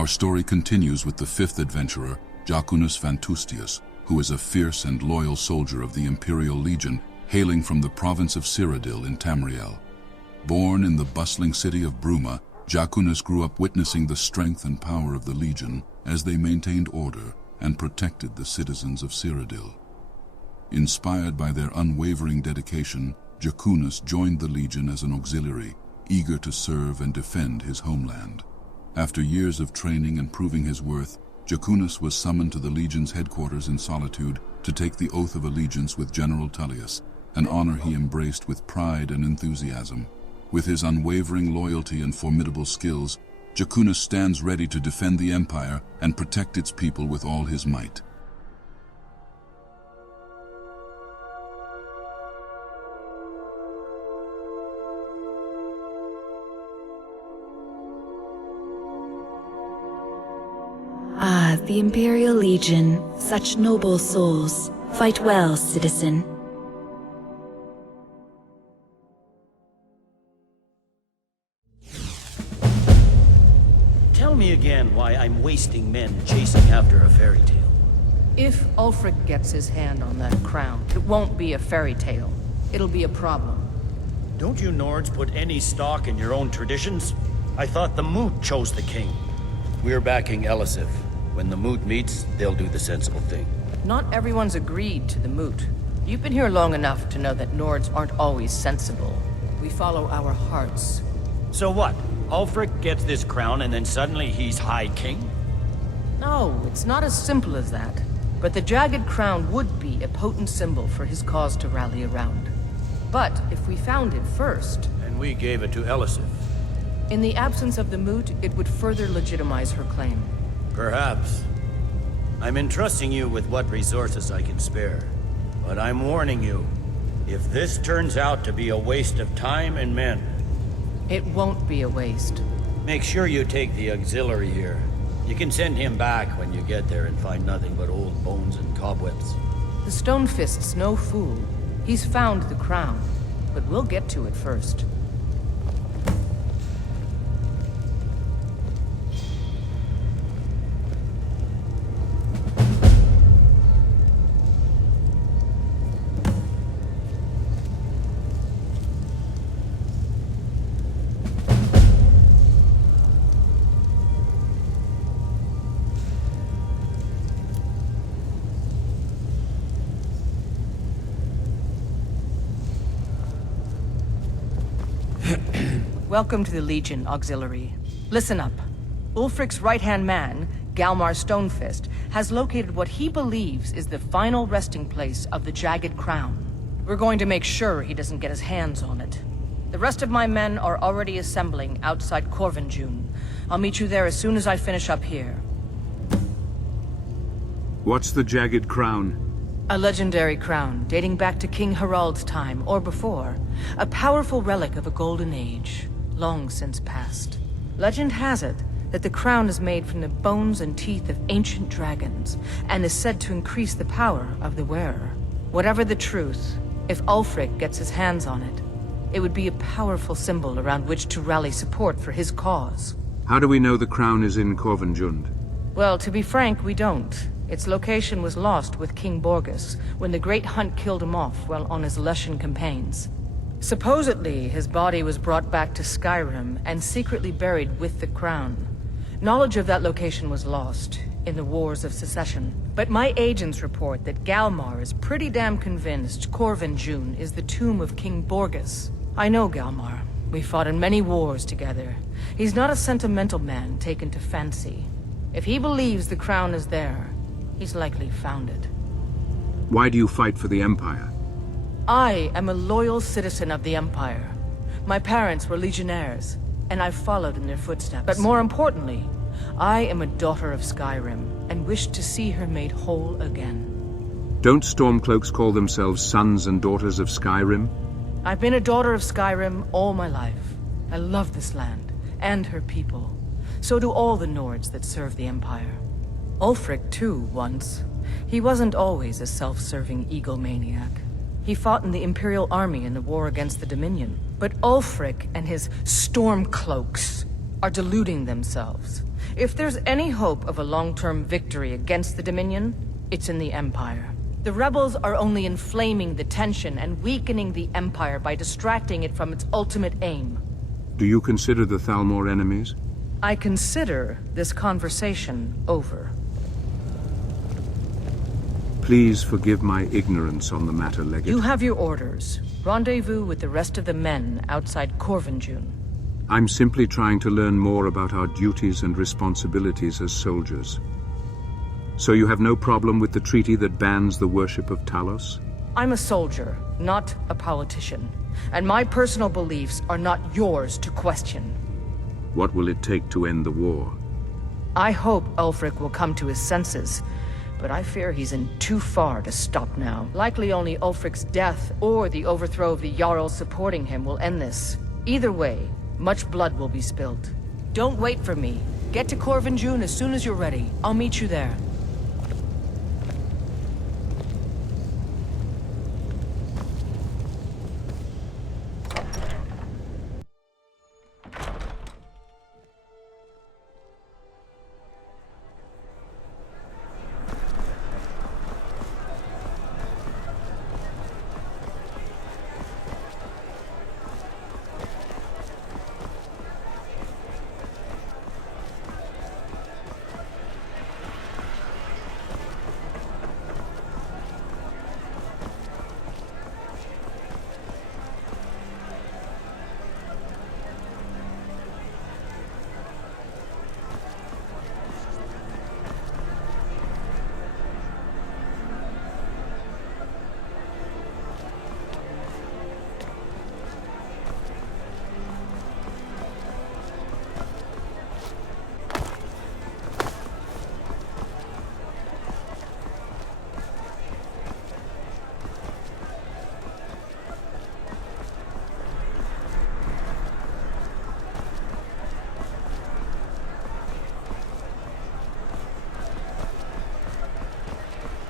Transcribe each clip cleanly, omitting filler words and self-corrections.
Our story continues with the fifth adventurer, Jakunus Vantustius, who is a fierce and loyal soldier of the Imperial Legion, hailing from the province of Cyrodiil in Tamriel. Born in the bustling city of Bruma, Jakunus grew up witnessing the strength and power of the Legion as they maintained order and protected the citizens of Cyrodiil. Inspired by their unwavering dedication, Jakunus joined the Legion as an auxiliary, eager to serve and defend his homeland. After years of training and proving his worth, Jakunus was summoned to the Legion's headquarters in Solitude to take the oath of allegiance with General Tullis, an honor he embraced with pride and enthusiasm. With his unwavering loyalty and formidable skills, Jakunus stands ready to defend the Empire and protect its people with all his might. Ah, the Imperial Legion, such noble souls. Fight well, citizen. Tell me again why I'm wasting men chasing after a fairy tale. If Ulfric gets his hand on that crown, it won't be a fairy tale. It'll be a problem. Don't you Nords put any stock in your own traditions? I thought the Moot chose the king. We're backing Elisif. When the Moot meets, they'll do the sensible thing. Not everyone's agreed to the Moot. You've been here long enough to know that Nords aren't always sensible. We follow our hearts. So what? Ulfric gets this crown and then suddenly he's High King? No, it's not as simple as that. But the Jagged Crown would be a potent symbol for his cause to rally around. But if we found it first... And we gave it to Elisif. In the absence of the Moot, it would further legitimize her claim. Perhaps. I'm entrusting you with what resources I can spare. But I'm warning you, if this turns out to be a waste of time and men... It won't be a waste. Make sure you take the auxiliary here. You can send him back when you get there and find nothing but old bones and cobwebs. The Stonefist's no fool. He's found the crown, but we'll get to it first. Welcome to the Legion, Auxiliary. Listen up. Ulfric's right-hand man, Galmar Stonefist, has located what he believes is the final resting place of the Jagged Crown. We're going to make sure he doesn't get his hands on it. The rest of my men are already assembling outside Corvinjune. I'll meet you there as soon as I finish up here. What's the Jagged Crown? A legendary crown, dating back to King Harald's time, or before. A powerful relic of a golden age, long since past. Legend has it that the crown is made from the bones and teeth of ancient dragons, and is said to increase the power of the wearer. Whatever the truth, if Ulfric gets his hands on it, it would be a powerful symbol around which to rally support for his cause. How do we know the crown is in Corvinjund? Well, to be frank, we don't. Its location was lost with King Borgus when the Great Hunt killed him off while on his Lushan campaigns. Supposedly, his body was brought back to Skyrim and secretly buried with the crown. Knowledge of that location was lost in the Wars of Secession. But my agents report that Galmar is pretty damn convinced Corvinjune is the tomb of King Borgus. I know Galmar. We fought in many wars together. He's not a sentimental man taken to fancy. If he believes the crown is there, he's likely found it. Why do you fight for the Empire? I am a loyal citizen of the Empire. My parents were legionnaires, and I've followed in their footsteps. But more importantly, I am a daughter of Skyrim, and wish to see her made whole again. Don't Stormcloaks call themselves sons and daughters of Skyrim? I've been a daughter of Skyrim all my life. I love this land, and her people. So do all the Nords that serve the Empire. Ulfric, too, once. He wasn't always a self-serving egomaniac. He fought in the Imperial army in the war against the Dominion. But Ulfric and his Stormcloaks are deluding themselves. If there's any hope of a long-term victory against the Dominion, it's in the Empire. The rebels are only inflaming the tension and weakening the Empire by distracting it from its ultimate aim. Do you consider the Thalmor enemies? I consider this conversation over. Please forgive my ignorance on the matter, Legate. You have your orders. Rendezvous with the rest of the men outside Corvinjune. I'm simply trying to learn more about our duties and responsibilities as soldiers. So you have no problem with the treaty that bans the worship of Talos? I'm a soldier, not a politician. And my personal beliefs are not yours to question. What will it take to end the war? I hope Ulfric will come to his senses, but I fear he's in too far to stop now. Likely only Ulfric's death or the overthrow of the Jarls supporting him will end this. Either way, much blood will be spilled. Don't wait for me. Get to Corvinjune as soon as you're ready. I'll meet you there.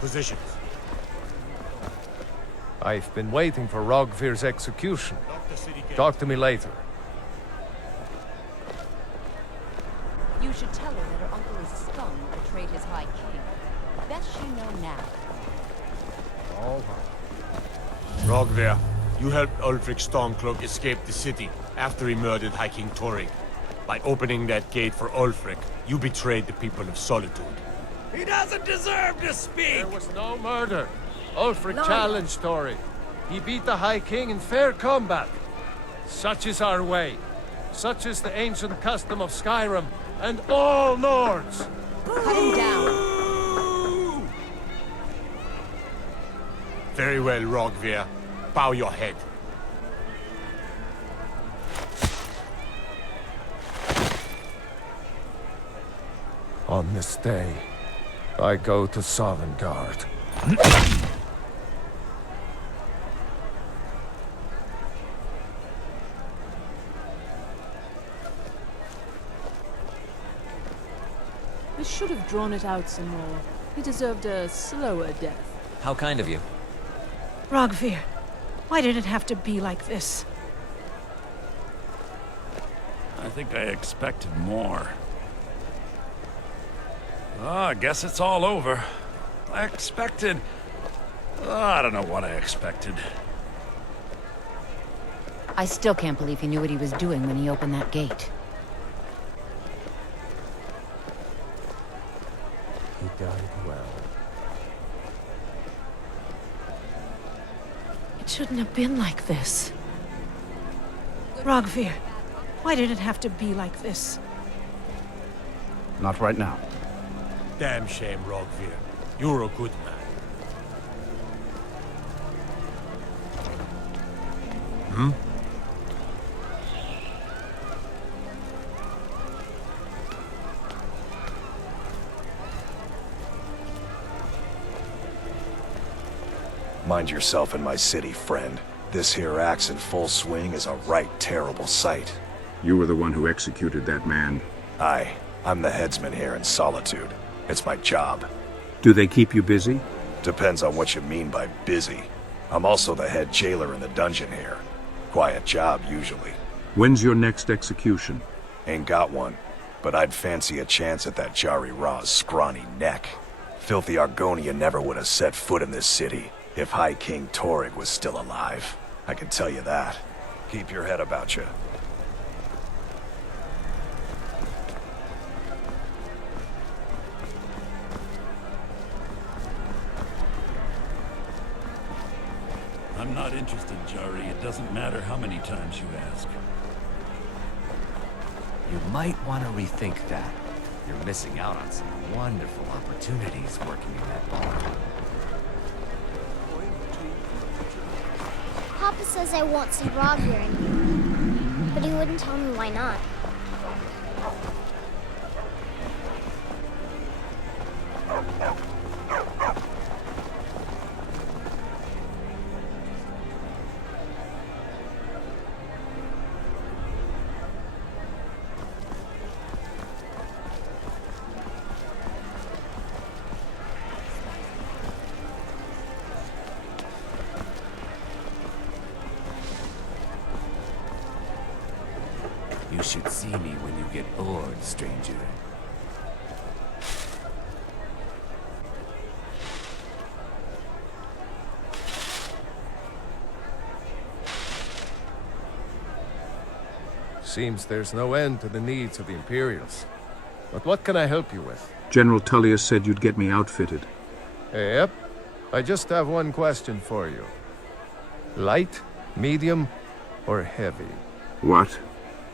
Positions. I've been waiting for Rogvir's execution. Talk to me later. You should tell her that her uncle is scum who betrayed his High King. Best she know now. All right. Rogvir, you helped Ulfric Stormcloak escape the city after he murdered High King Torrig. By opening that gate for Ulfric, you betrayed the people of Solitude. He doesn't deserve to speak! There was no murder. Ulfric challenged Torrig. He beat the High King in fair combat. Such is our way. Such is the ancient custom of Skyrim and all Nords. Cut him down. Very well, Rogvir. Bow your head. On this day, I go to Sovngarde. We should have drawn it out some more. He deserved a slower death. How kind of you. Rogvir, why did it have to be like this? I think I expected more. I guess it's all over. I expected... I don't know what I expected. I still can't believe he knew what he was doing when he opened that gate. He died well. It shouldn't have been like this. Rogvir, why did it have to be like this? Not right now. Damn shame, Rogvir. You're a good man. Mind yourself in my city, friend. This here axe in full swing is a right terrible sight. You were the one who executed that man. Aye, I'm the headsman here in Solitude. It's my job. Do they keep you busy? Depends on what you mean by busy. I'm also the head jailer in the dungeon here. Quiet job, usually. When's your next execution? Ain't got one, but I'd fancy a chance at that Jari Ra's scrawny neck. Filthy Argonia never would have set foot in this city if High King Torrig was still alive. I can tell you that. Keep your head about you. I'm not interested, Jari. It doesn't matter how many times you ask. You might want to rethink that. You're missing out on some wonderful opportunities working in that bar. Papa says I won't see Rogvir anymore, but he wouldn't tell me why not. You should see me when you get bored, stranger. Seems there's no end to the needs of the Imperials. But what can I help you with? General Tullis said you'd get me outfitted. Yep. I just have one question for you. Light, medium, or heavy? What?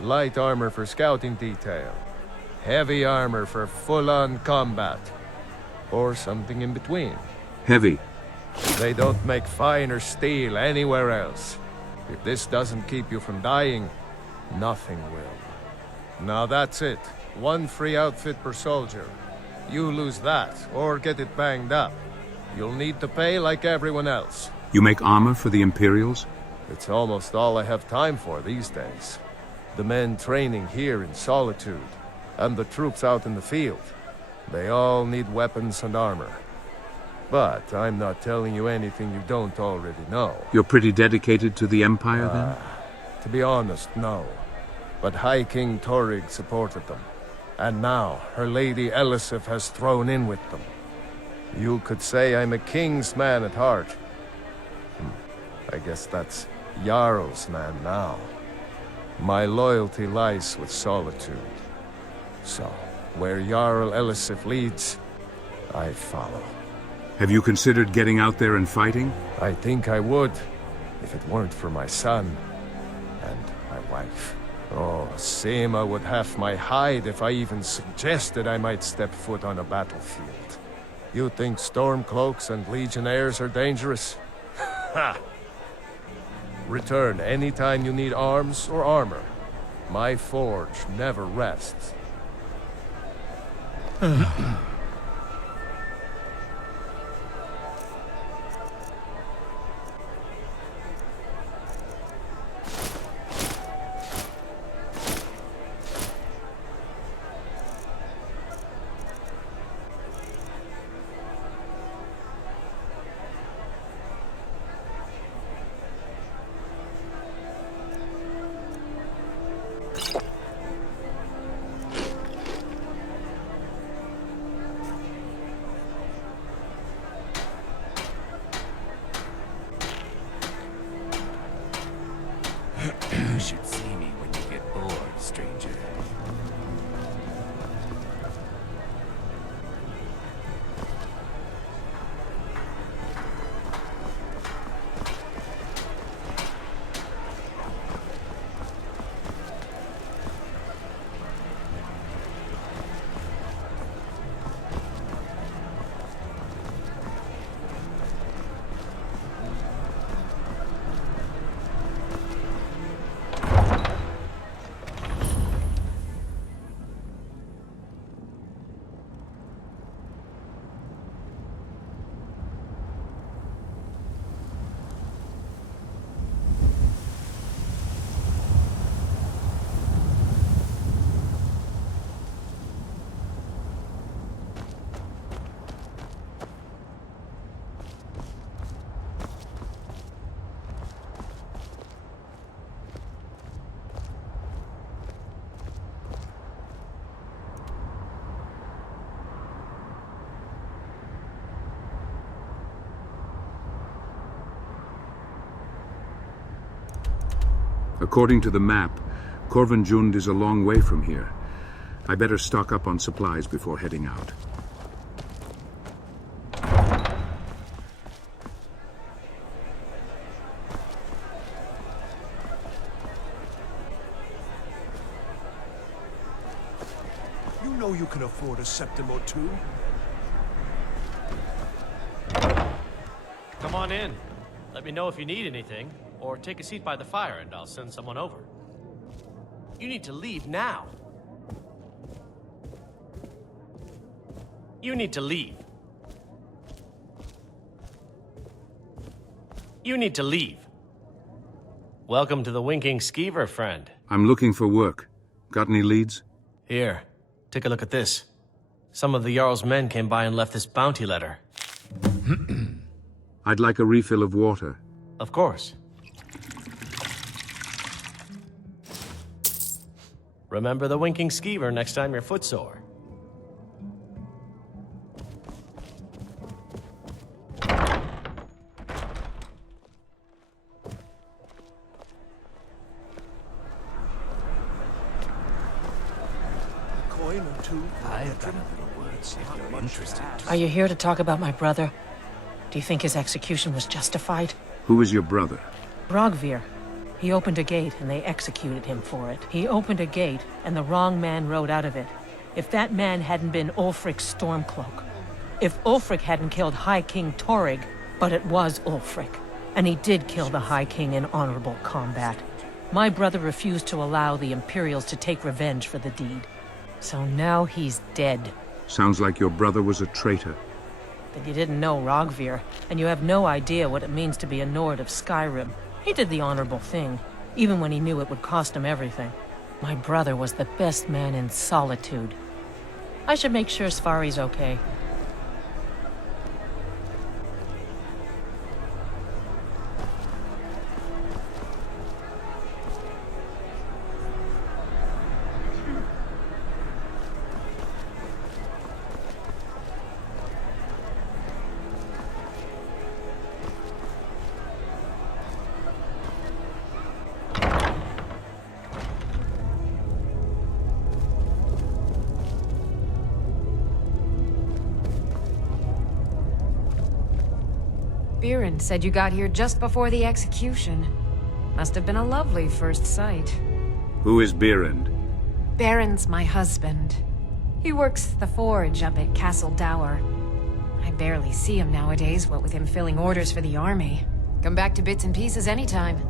Light armor for scouting detail. Heavy armor for full-on combat. Or something in between. Heavy. They don't make finer steel anywhere else. If this doesn't keep you from dying, nothing will. Now that's it. One free outfit per soldier. You lose that, or get it banged up. You'll need to pay like everyone else. You make armor for the Imperials? It's almost all I have time for these days. The men training here in Solitude, and the troops out in the field. They all need weapons and armor. But I'm not telling you anything you don't already know. You're pretty dedicated to the Empire, then? To be honest, no. But High King Torrig supported them. And now, her Lady Elisif has thrown in with them. You could say I'm a king's man at heart. I guess that's Jarl's man now. My loyalty lies with Solitude. So, where Jarl Elisif leads, I follow. Have you considered getting out there and fighting? I think I would, if it weren't for my son and my wife. Oh, Seema would have my hide if I even suggested I might step foot on a battlefield. You think Stormcloaks and Legionnaires are dangerous? Ha! Return anytime you need arms or armor. My forge never rests. You should see me when you get bored, stranger. According to the map, Korvanjund is a long way from here. I better stock up on supplies before heading out. You know you can afford a septim or two. Come on in. Let me know if you need anything, or take a seat by the fire and I'll send someone over. You need to leave now. You need to leave. You need to leave. Welcome to the Winking Skeever, friend. I'm looking for work. Got any leads? Here, take a look at this. Some of the Jarl's men came by and left this bounty letter. I'd like a refill of water. Of course. Remember the Winking Skeever next time you're footsore. I've got a little word if you're interested. Are you here to talk about my brother? Do you think his execution was justified? Who is your brother? Rogvir. He opened a gate and they executed him for it. He opened a gate and the wrong man rode out of it. If that man hadn't been Ulfric's Stormcloak. If Ulfric hadn't killed High King Torrig, but it was Ulfric. And he did kill the High King in honorable combat. My brother refused to allow the Imperials to take revenge for the deed. So now he's dead. Sounds like your brother was a traitor. Then you didn't know Rogvir, and you have no idea what it means to be a Nord of Skyrim. He did the honorable thing, even when he knew it would cost him everything. My brother was the best man in Solitude. I should make sure Svari's okay. Biren said you got here just before the execution. Must have been a lovely first sight. Who is Biren? Baron's my husband. He works the forge up at Castle Dower. I barely see him nowadays, what with him filling orders for the army. Come back to bits and pieces anytime.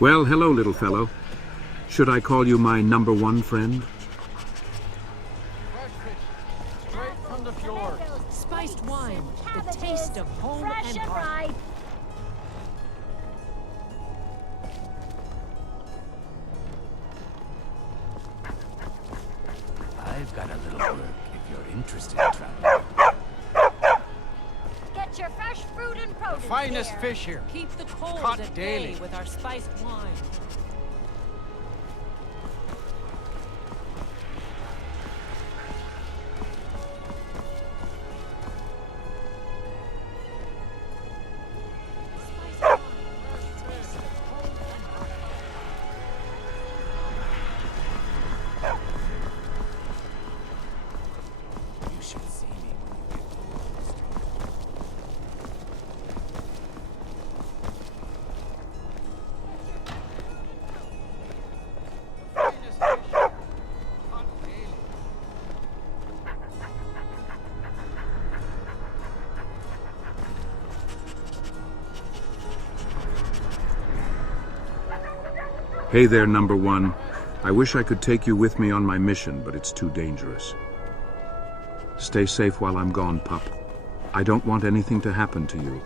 Well, hello, little fellow. Should I call you my #1 friend? Straight from the fjord. Spiced wine, the taste of home and heart. I've got a little work if you're interested, traveler. Get your fresh fruit and produce. The finest fish here. Keep the cold Caught at daily. bay with our spiced wine. You should see me when you get to Wall Street. Finest fish here. Caught daily. Hey there, #1. I wish I could take you with me on my mission, but it's too dangerous. Stay safe while I'm gone, pup. I don't want anything to happen to you.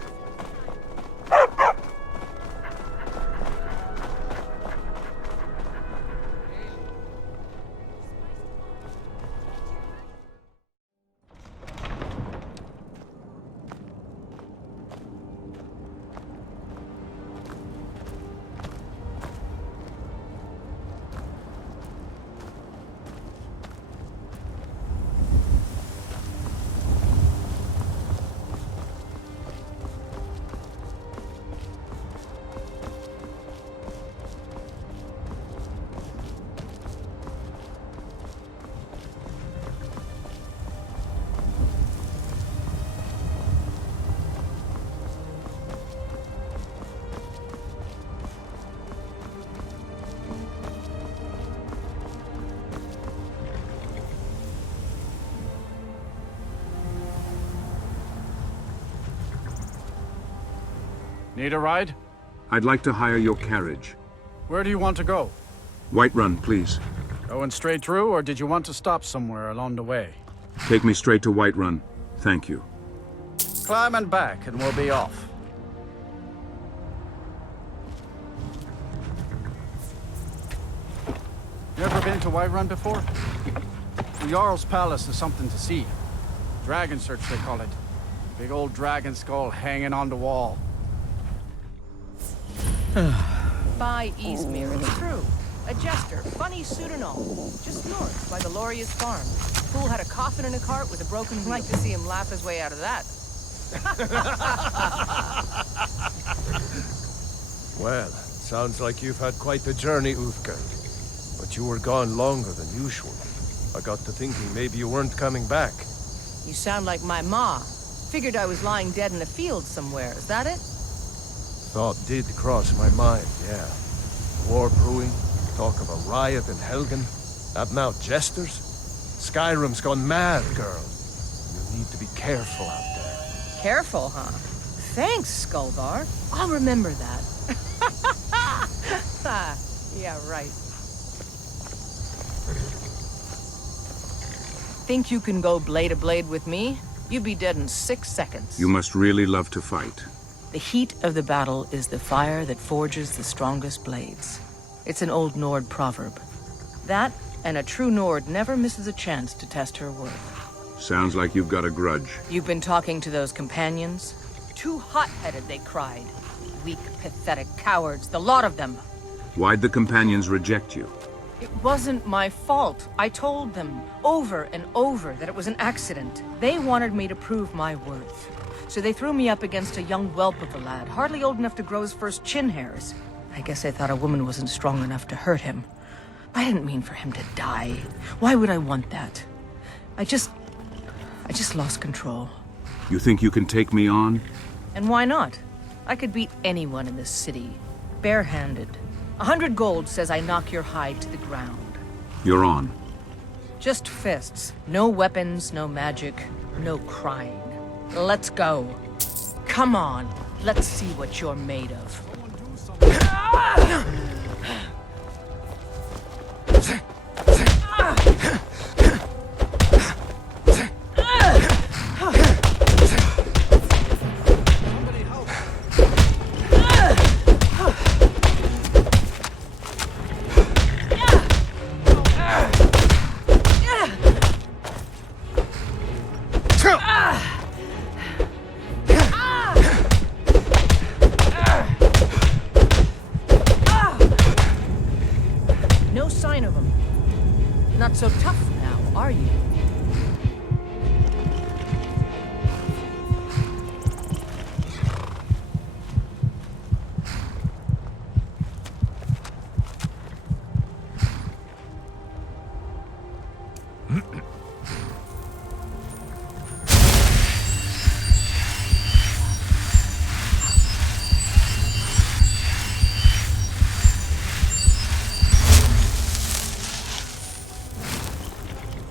Need a ride? I'd like to hire your carriage. Where do you want to go? Whiterun, please. Going straight through, or did you want to stop somewhere along the way? Take me straight to Whiterun. Thank you. Climb and back, and we'll be off. You ever been to Whiterun before? The Jarl's Palace is something to see. Dragon Search, they call it. Big old dragon skull hanging on the wall. By Izmir, it's true. A jester, funny suit and all. Just north, by the Loria's farm. Fool had a coffin in a cart with a broken wheel. Like to see him laugh his way out of that. Well, sounds like you've had quite the journey, Uthgard. But you were gone longer than usual. I got to thinking maybe you weren't coming back. You sound like my ma. Figured I was lying dead in a field somewhere, is that it? Thought did cross my mind, yeah. War brewing, talk of a riot in Helgen, happen out jesters. Skyrim's gone mad, girl. You need to be careful out there. Careful, huh? Thanks, Skullbar. I'll remember that. Yeah, right. Think you can go blade to blade with me? You'd be dead in 6 seconds. You must really love to fight. The heat of the battle is the fire that forges the strongest blades. It's an old Nord proverb. That, and a true Nord never misses a chance to test her worth. Sounds like you've got a grudge. You've been talking to those companions? Too hot-headed, they cried. Weak, pathetic cowards, the lot of them. Why'd the companions reject you? It wasn't my fault. I told them over and over that it was an accident. They wanted me to prove my worth. So they threw me up against a young whelp of a lad, hardly old enough to grow his first chin hairs. I guess they thought a woman wasn't strong enough to hurt him. I didn't mean for him to die. Why would I want that? I just lost control. You think you can take me on? And why not? I could beat anyone in this city, barehanded. 100 gold says I knock your hide to the ground. You're on. Just fists. No weapons, no magic, no crying. Let's go. Come on, let's see what you're made of. No sign of him. Not so tough now, are you?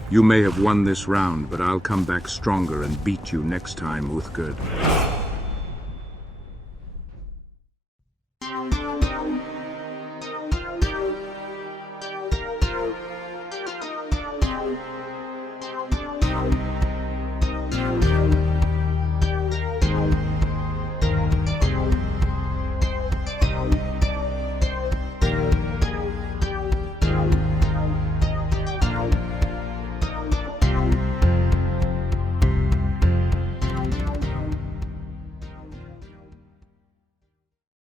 You may have won this round, but I'll come back stronger and beat you next time, Uthgard.